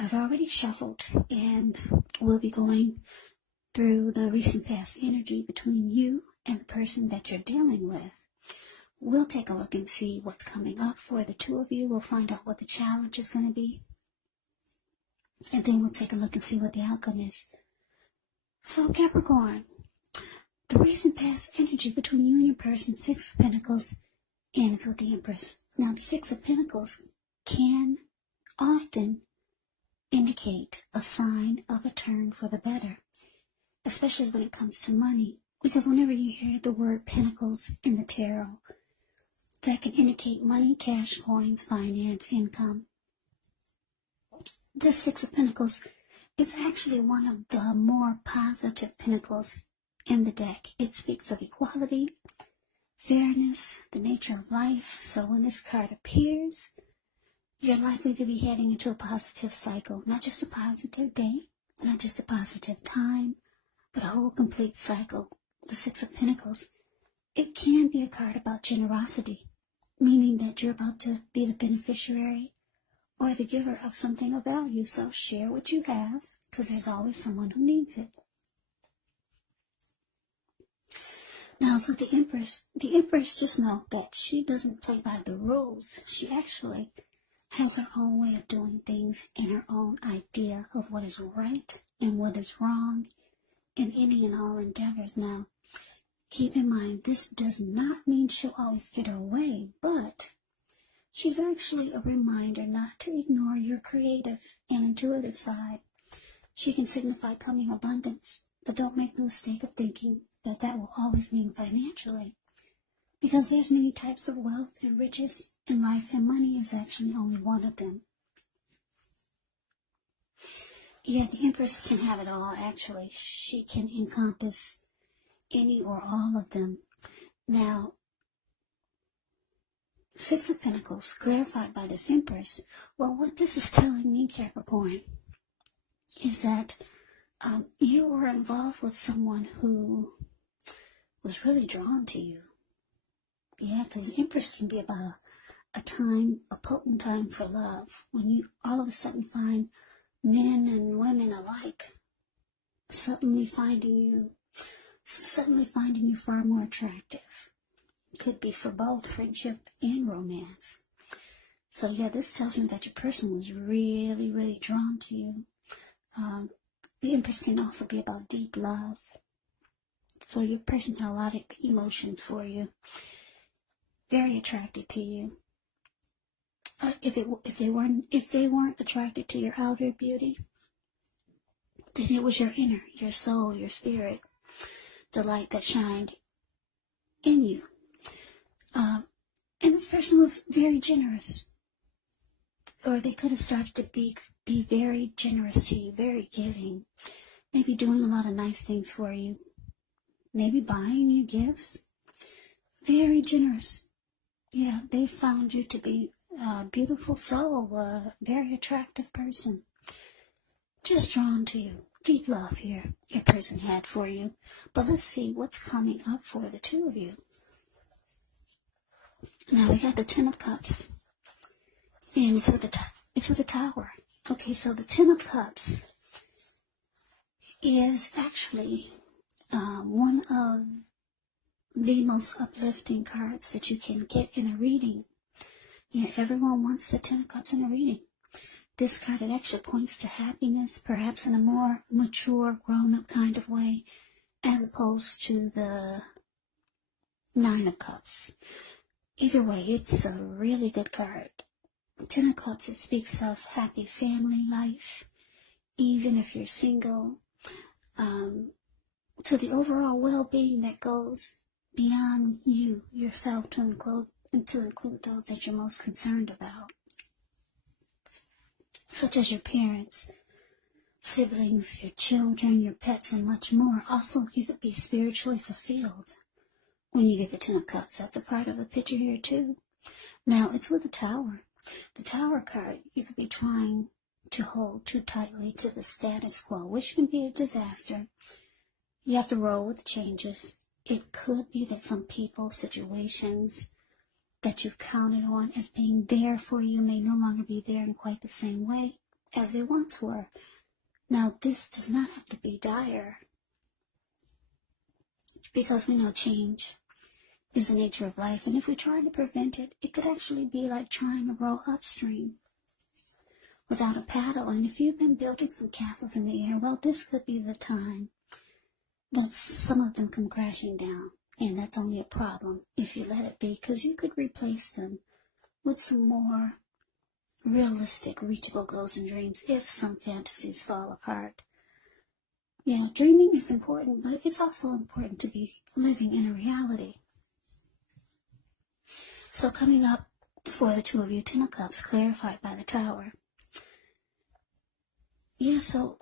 I've already shuffled, and we'll be going through the recent past energy between you and the person that you're dealing with. We'll take a look and see what's coming up for the two of you. We'll find out what the challenge is going to be. And then we'll take a look and see what the outcome is. So Capricorn, the recent past energy between you and your person, Six of Pentacles, and it's with the Empress. Now, the Six of Pentacles can often indicate a sign of a turn for the better, especially when it comes to money. Because whenever you hear the word Pentacles in the tarot, that can indicate money, cash, coins, finance, income. This Six of Pentacles is actually one of the more positive pentacles in the deck. It speaks of equality, fairness, the nature of life. So when this card appears, you're likely to be heading into a positive cycle. Not just a positive day, not just a positive time, but a whole complete cycle. The Six of Pentacles, it can be a card about generosity, meaning that you're about to be the beneficiary or the giver of something of value. So share what you have, because there's always someone who needs it. Now, it's with the Empress. The Empress, just know that she doesn't play by the rules. She actually has her own way of doing things and her own idea of what is right and what is wrong in any and all endeavors. Now, keep in mind, this does not mean she'll always get her way, but she's actually a reminder not to ignore your creative and intuitive side. She can signify coming abundance, but don't make the mistake of thinking that that will always mean financially, because there's many types of wealth and riches in life, and money is actually only one of them. Yeah, the Empress can have it all, actually. She can encompass any or all of them. Now, Six of Pentacles, clarified by this Empress. Well, what this is telling me, Capricorn, is that you were involved with someone who was really drawn to you. Yeah, because the Empress can be about a time, a potent time for love, when you all of a sudden find men and women alike suddenly finding you far more attractive. Could be for both friendship and romance. So yeah, this tells me that your person was really, really drawn to you. The Empress can also be about deep love. So your person had a lot of emotions for you. Very attracted to you. If they weren't attracted to your outer beauty, then it was your inner, your soul, your spirit, the light that shined in you. And this person was very generous, or they could have started to be very generous to you, very giving, maybe doing a lot of nice things for you, maybe buying you gifts. Very generous. Yeah, they found you to be a beautiful soul, a very attractive person, just drawn to you. Deep love here your person had for you. But let's see what's coming up for the two of you. Now we got the Ten of Cups, and it's with the Tower. Okay, so the Ten of Cups is actually one of the most uplifting cards that you can get in a reading. Yeah, everyone wants the Ten of Cups in a reading. This card, it actually points to happiness, perhaps in a more mature, grown-up kind of way, as opposed to the Nine of Cups. Either way, it's a really good card. Ten of Cups, it speaks of happy family life, even if you're single, to the overall well-being that goes beyond you, yourself, to include those that you're most concerned about, such as your parents, siblings, your children, your pets, and much more. Also, you could be spiritually fulfilled when you get the Ten of Cups. That's a part of the picture here, too. Now, it's with the Tower. The Tower card, you could be trying to hold too tightly to the status quo, which can be a disaster. You have to roll with the changes. It could be that some people, situations that you've counted on as being there for you may no longer be there in quite the same way. as they once were. Now, this does not have to be dire, because we know change is the nature of life, and if we try to prevent it, it could actually be like trying to row upstream without a paddle. And if you've been building some castles in the air, well, this could be the time that some of them come crashing down. And that's only a problem if you let it be, because you could replace them with some more realistic, reachable goals and dreams if some fantasies fall apart. Yeah, dreaming is important, but it's also important to be living in a reality. So coming up for the Two of you, Ten of Cups, clarified by the Tower. Yeah, so,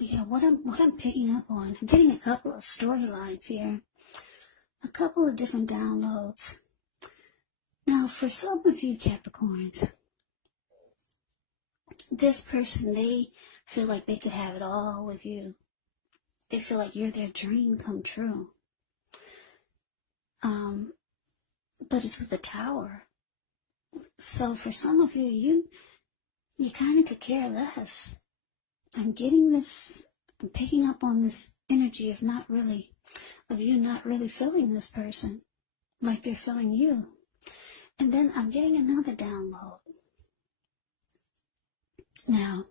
yeah, what I'm picking up on, I'm getting a couple of storylines here, a couple of different downloads. Now, for some of you Capricorns, this person, they feel like they could have it all with you. They feel like you're their dream come true. But it's with the Tower. So for some of you, you kind of could care less. I'm getting this, I'm picking up on this energy of you not really feeling this person like they're feeling you. And then I'm getting another download. Now,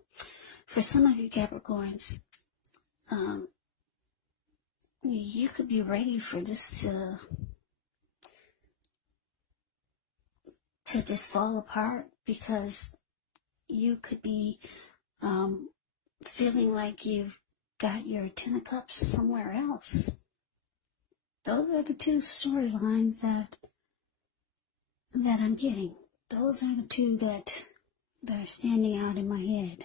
for some of you Capricorns, you could be ready for this to just fall apart, because you could be feeling like you've got your Ten of Cups somewhere else. Those are the two storylines that I'm getting. Those are the two that are standing out in my head.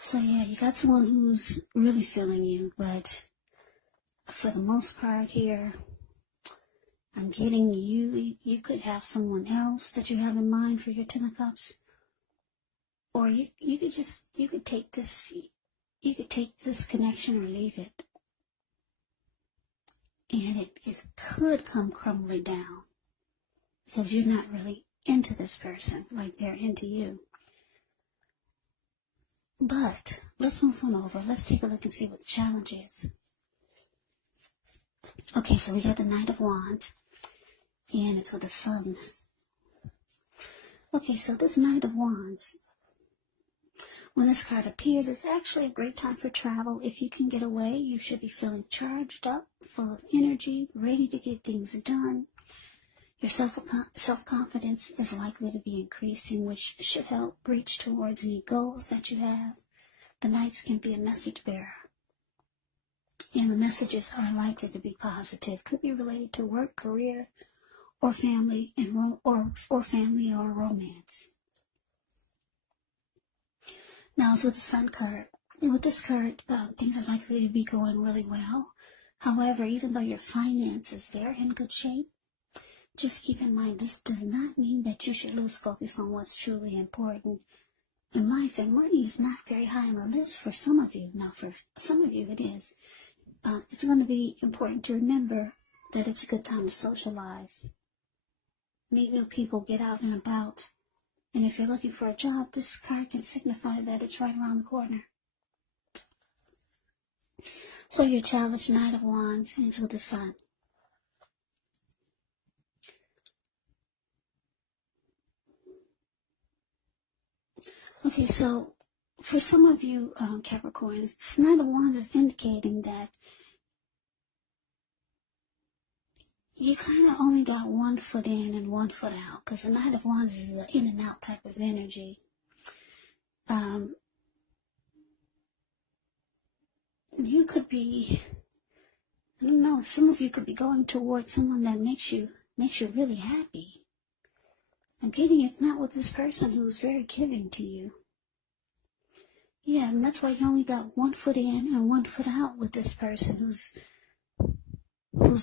So yeah, you got someone who's really feeling you, but for the most part here, I'm getting you could have someone else that you have in mind for your Ten of Cups. Or you could take this connection or leave it. And it could come crumbling down, because you're not really into this person like they're into you. But let's move on over. Let's take a look and see what the challenge is. Okay, so we got the Knight of Wands, and it's with the Sun. Okay, so this Knight of Wands, when this card appears, it's actually a great time for travel. If you can get away, you should be feeling charged up, full of energy, ready to get things done. Your self-confidence is likely to be increasing, which should help reach towards any goals that you have. The Knights can be a message bearer, and the messages are likely to be positive. Could be related to work, career, or family, or family or romance. Now, it's with the Sun card. With this card, things are likely to be going really well. However, even though your finances, they're in good shape, just keep in mind, this does not mean that you should lose focus on what's truly important in life. And money is not very high on the list for some of you. Now, for some of you, it is. It's going to be important to remember that it's a good time to socialize, meet new people, get out and about. And if you're looking for a job, this card can signify that it's right around the corner. So your challenge, Knight of Wands, and it's with the Sun. Okay, so for some of you Capricorns, this Knight of Wands is indicating that you kind of only got one foot in and one foot out, because the Knight of Wands is an in and out type of energy. You could be, I don't know, some of you could be going towards someone that makes you really happy. I'm getting it's not with this person who's very giving to you. Yeah, and that's why you only got one foot in and one foot out with this person who's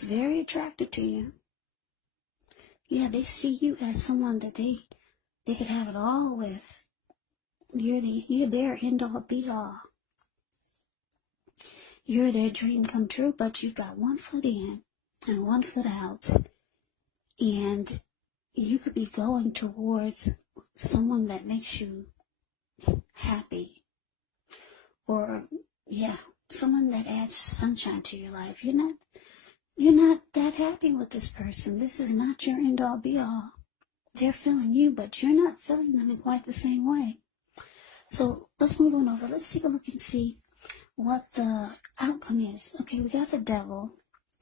very attracted to you. Yeah, they see you as someone that they could have it all with. You're their end all be all. you're their dream come true, but you've got 1 foot in and 1 foot out, and you could be going towards someone that makes you happy, or someone that adds sunshine to your life. You're not that happy with this person. This is not your end all be all. They're feeling you, but you're not feeling them in quite the same way. So let's move on over. Let's take a look and see what the outcome is. Okay, we got the Devil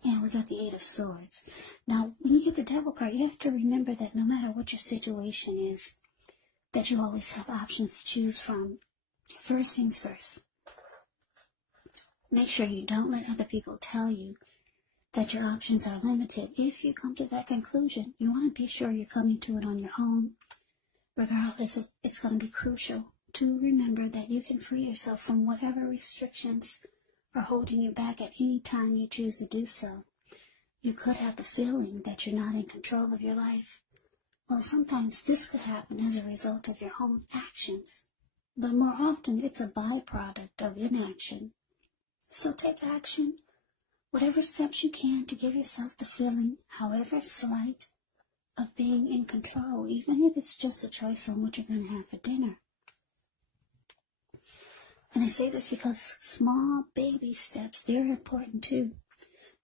and we got the 8 of Swords. Now, when you get the Devil card, you have to remember that no matter what your situation is, that you always have options to choose from. First things first. Make sure you don't let other people tell you that your options are limited. If you come to that conclusion, you want to be sure you're coming to it on your own. Regardless, it's going to be crucial to remember that you can free yourself from whatever restrictions are holding you back at any time you choose to do so. You could have the feeling that you're not in control of your life. Well, sometimes this could happen as a result of your own actions, but more often it's a byproduct of inaction. So take action, whatever steps you can to give yourself the feeling, however slight, of being in control, even if it's just a choice on what you're going to have for dinner. And I say this because small baby steps, they're important too.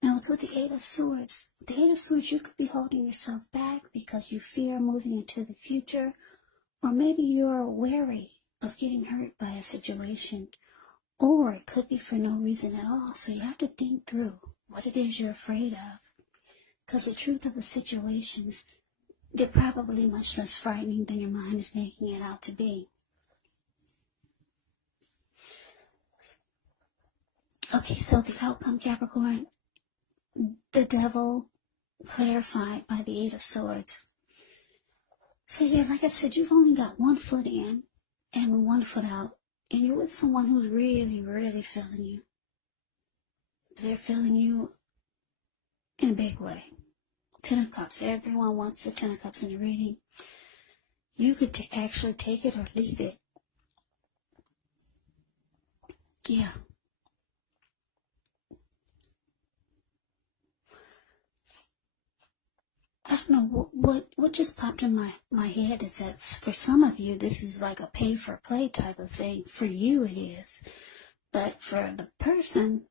Now, it's with the 8 of Swords. The 8 of Swords, you could be holding yourself back because you fear moving into the future, or maybe you're wary of getting hurt by a situation, or it could be for no reason at all. So you have to think through what it is you're afraid of, because the truth of the situations, they're probably much less frightening than your mind is making it out to be. Okay, so the outcome, Capricorn, the Devil clarified by the 8 of Swords. So yeah, like I said, you've only got 1 foot in and 1 foot out, and you're with someone who's really, really feeling you. They're feeling you in a big way. 10 of Cups. Everyone wants the 10 of Cups in the reading. You could actually take it or leave it. Yeah. I don't know, what just popped in my head is that for some of you, this is like a pay-for-play type of thing. For you, it is. But for the person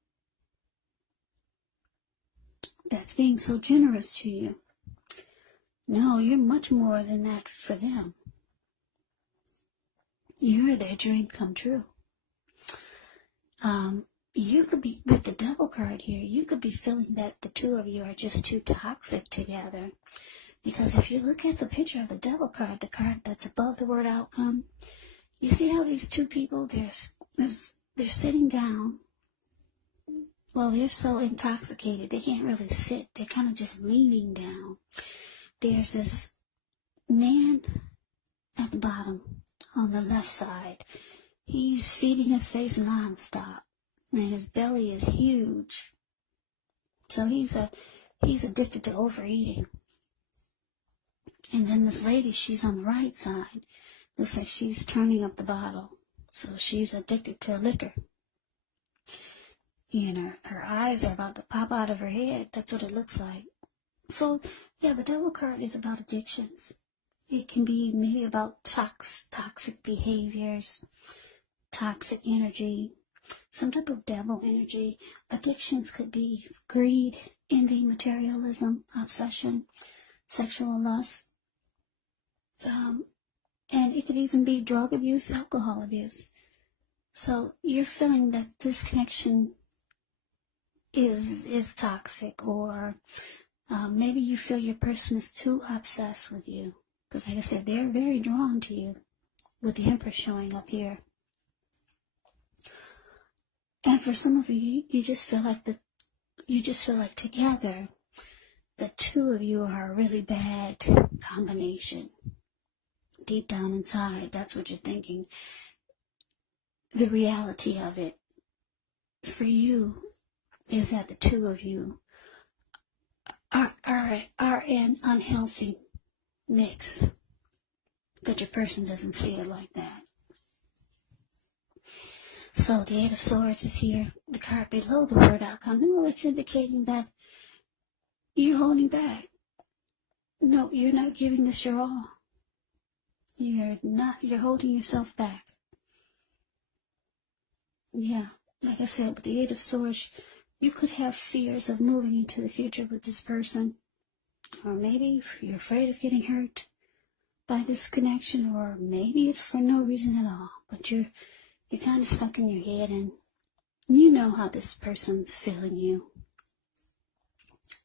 that's being so generous to you, no, you're much more than that for them. You're their dream come true. You could be, with the Devil card here, you could be feeling that the two of you are just too toxic together. Because if you look at the picture of the Devil card, the card that's above the word outcome, you see how these two people, they're sitting down. Well, they're so intoxicated, they can't really sit. They're kind of just leaning down. There's this man at the bottom on the left side. He's feeding his face nonstop, and his belly is huge. So he's addicted to overeating. And then this lady, she's on the right side. Looks like she's turning up the bottle. So she's addicted to liquor. And her eyes are about to pop out of her head. That's what it looks like. So, yeah, the Devil card is about addictions. It can be maybe about toxic behaviors, toxic energy, some type of devil energy. Addictions could be greed, envy, materialism, obsession, sexual lust. And it could even be drug abuse, alcohol abuse. So you're feeling that this connection is toxic, or maybe you feel your person is too obsessed with you. Because like I said, they're very drawn to you with the Empress showing up here. And for some of you, you just feel like together, the two of you are a really bad combination. Deep down inside, that's what you're thinking. The reality of it for you is that the two of you are an unhealthy mix, but your person doesn't see it like that. So the Eight of Swords is here. The card below the word outcome. Well, it's indicating that you're holding back. No, you're not giving this your all. You're holding yourself back. Yeah, like I said, with the Eight of Swords, you could have fears of moving into the future with this person. Or maybe you're afraid of getting hurt by this connection, or maybe it's for no reason at all. But you're kind of stuck in your head, and you know how this person's feeling you.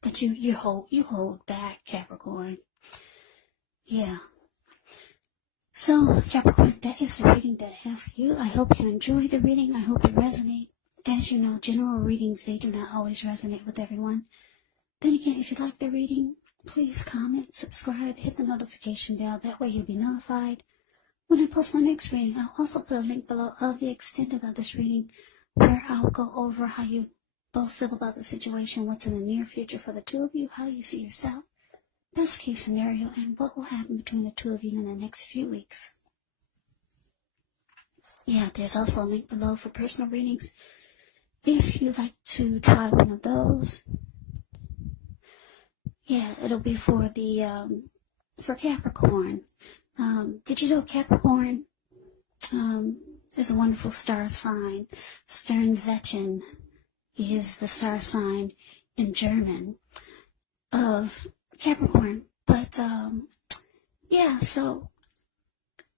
But you hold back, Capricorn. Yeah. So, Capricorn, that is the reading that I have for you. I hope you enjoy the reading. I hope it resonates. As you know, general readings, they do not always resonate with everyone. Then again, if you like the reading, please comment, subscribe, hit the notification bell. That way you'll be notified when I post my next reading. I'll also put a link below of the extended of this reading where I'll go over how you both feel about the situation, what's in the near future for the two of you, how you see yourself, best case scenario, and what will happen between the two of you in the next few weeks. Yeah, there's also a link below for personal readings if you'd like to try one of those. Yeah, it'll be for the for Capricorn. Did you know Capricorn is a wonderful star sign? Sternzeichen is the star sign in German of Capricorn. But yeah, so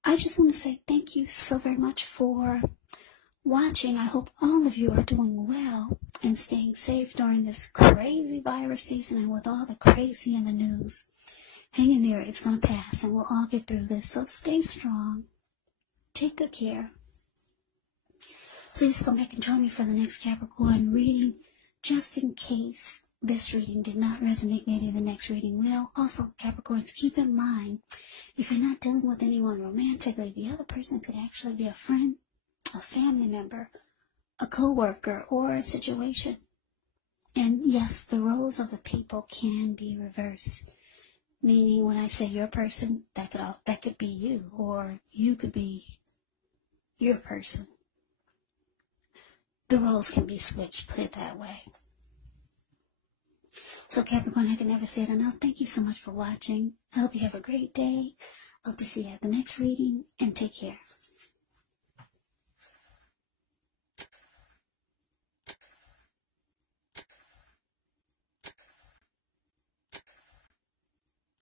I just want to say thank you so very much for watching. I hope all of you are doing well and staying safe during this crazy virus season and with all the crazy in the news. Hang in there, it's going to pass and we'll all get through this. So stay strong. Take good care. Please come back and join me for the next Capricorn reading, just in case this reading did not resonate. Maybe the next reading will. Also, Capricorns, keep in mind, if you're not dealing with anyone romantically, the other person could actually be a friend, a family member, a co-worker, or a situation. And yes, the roles of the people can be reversed. Meaning, when I say your person, that could be you, or you could be your person. The roles can be switched, put it that way. So Capricorn, I can never say it enough. Thank you so much for watching. I hope you have a great day. Hope to see you at the next reading, and take care.